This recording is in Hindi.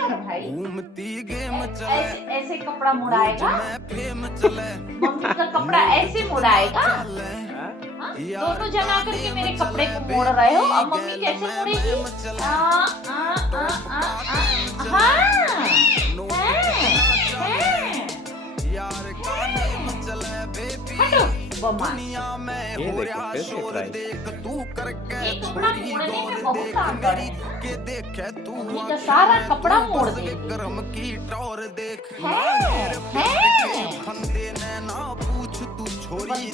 कर भाई, घूमती गेम ऐसे ऐसे कपड़ा मुड़ाएगा, फेम चले मम्मी का कपड़ा ऐसे मुड़ाएगा। हाँ? हाँ? दोनों जन आकर के मेरे कपड़े को मोड़ रहे हो, अब मम्मी कैसे मोड़ेगी? आ, आ, आ, आ, आ, हाँ, है। यार का नेम चले बेबी हटो बम्मा, दुनिया में ये हो देखो रहा फिर से शोर ट्राई। देख तू करके ये कपड़ा छोरी मोड़ने में गौर बहुत देख ताकत मेरी है। के देखे तू मम्मी का आंखें सारा में कपड़ा तू मोड़ बस देगी। विक्रम की टौर देख है, है। फंदे ने ना पूछ तू छोरी